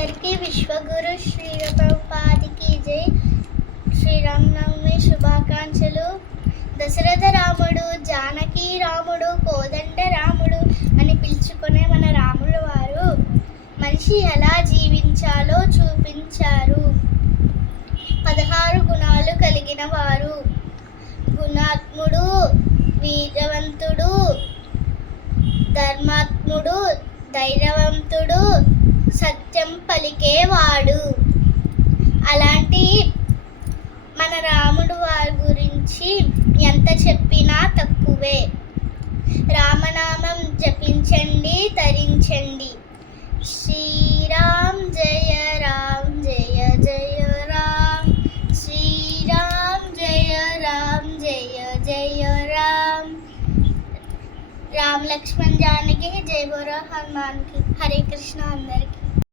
అందరికీ విశ్వగురు శ్రీ ప్రభుపాదికి జై. శ్రీరామనవమి శుభాకాంక్షలు. దశరథ రాముడు, జానకి రాముడు, కోదండ రాముడు అని పిలుచుకునే మన రాములు వారు మనిషి ఎలా జీవించాలో చూపించారు. 16 గుణాలు కలిగిన వారు. గుణాత్ముడు, వీరవంతుడు, ధర్మాత్ముడు, ధైర్యవంతుడు, సత్యం పలికేవాడు. అలాంటి మన రాముడు వారి గురించి ఎంత చెప్పినా తక్కువే. రామనామం జపించండి, తరించండి. శ్రీరామ్ జయ రామ్ జయ జయ రామ్. శ్రీరామ్ జయ రామ్ జయ జయ రామ్. రామ్ లక్ష్మణ్ జానకి జై బోలో హనుమాన్ కి. హరే కృష్ణ అందరికి.